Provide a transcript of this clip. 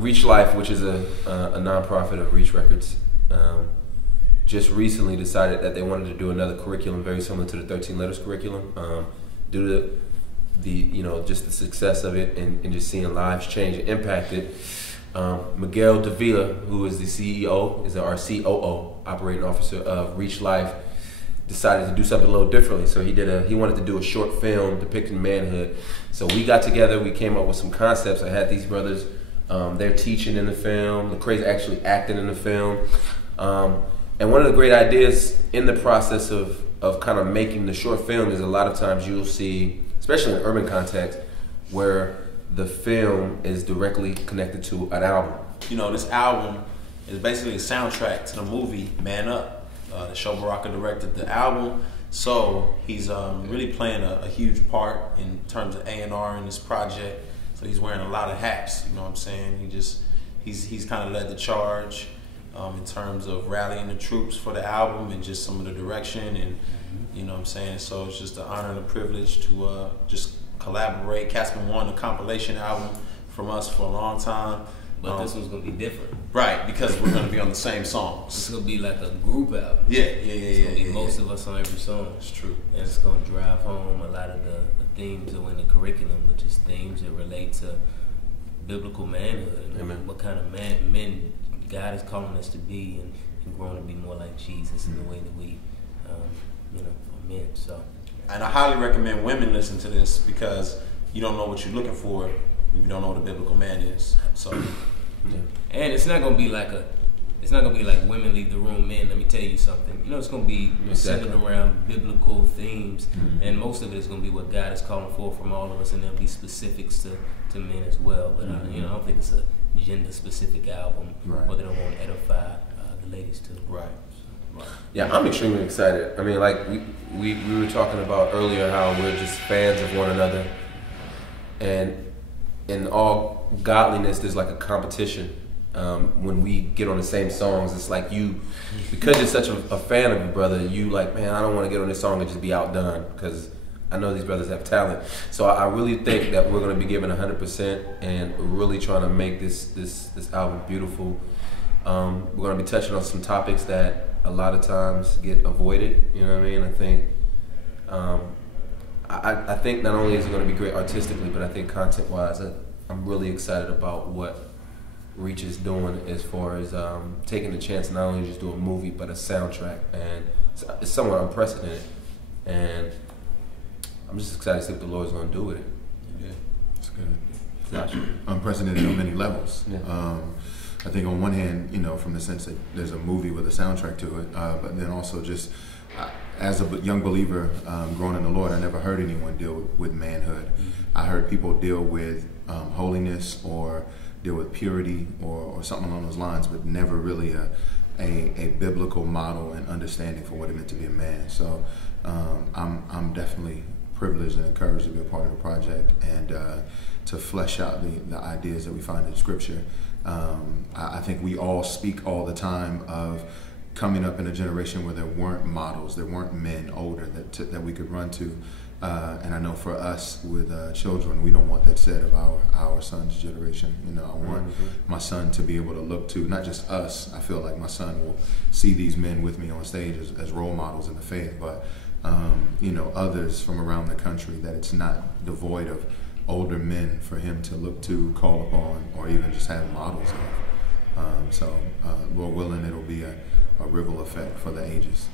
Reach Life, which is a nonprofit of Reach Records, just recently decided that they wanted to do another curriculum very similar to the 13 Letters curriculum, due to just the success of it and just seeing lives change and impacted. Miguel Davila, who is the CEO, is our COO, operating officer of Reach Life, decided to do something a little differently. So he wanted to do a short film depicting manhood. So we got together, we came up with some concepts. I had these brothers, they're teaching in the film, Lecrae's actually acting in the film. And one of the great ideas in the process of kind of making the short film is a lot of times you'll see, especially in urban context, where the film is directly connected to an album. This album is basically a soundtrack to the movie Man Up. The show Baraka directed the album, so he's really playing a huge part in terms of A&R in this project. So he's wearing a lot of hats. You know what I'm saying? He's kind of led the charge in terms of rallying the troops for the album and just some of the direction, and you know what I'm saying. So it's just an honor and a privilege to just collaborate. Cat's been wanting a compilation album from us for a long time. But this one's gonna be different, right? Because we're gonna be on the same songs. It's gonna be like a group album. It's gonna be most of us on every song. It's true, and it's gonna drive home a lot of the themes that are in the curriculum, which is themes that relate to biblical manhood and what kind of men God is calling us to be, and growing to be more like Jesus in the way that we, are men. So, and I highly recommend women listen to this because you don't know what you're looking for if you don't know what a biblical man is. So. Yeah. And it's not gonna be like women leave the room, men, let me tell you something. It's gonna be centered around biblical themes, and most of it is gonna be what God is calling for from all of us, and there'll be specifics to men as well. But I don't think it's a gender specific album, or that I won't edify the ladies too. Right. Yeah, I'm extremely excited. I mean, like we were talking about earlier, how we're just fans of one another, and in all godliness, there's like a competition. When we get on the same songs, it's like because you're such a fan of your brother, you like, man, I don't want to get on this song and just be outdone, because I know these brothers have talent. So I really think that we're going to be giving 100% and really trying to make this album beautiful. We're going to be touching on some topics that a lot of times get avoided. You know what I mean? I think not only is it going to be great artistically, but I think content-wise, I'm really excited about what Reach is doing as far as taking the chance to not only just do a movie, but a soundtrack, and it's somewhat unprecedented. And I'm just excited to see what the Lord's going to do with it. Yeah, it's good. Unprecedented on many levels. Yeah. I think on one hand, from the sense that there's a movie with a soundtrack to it, but then also just as a young believer growing in the Lord, I never heard anyone deal with manhood. I heard people deal with holiness or deal with purity or something along those lines, but never really a biblical model and understanding for what it meant to be a man. So I'm definitely privileged and encouraged to be a part of the project and to flesh out the ideas that we find in Scripture. I think we all speak all the time of coming up in a generation where there weren't models, there weren't men older that we could run to. And I know for us with children, we don't want that said of our son's generation. I want my son to be able to look to not just us. I feel like my son will see these men with me on stage as role models in the faith, but others from around the country, that it's not devoid of older men for him to look to, call upon, or even just have models of. So, Lord willing, it'll be a ripple effect for the ages.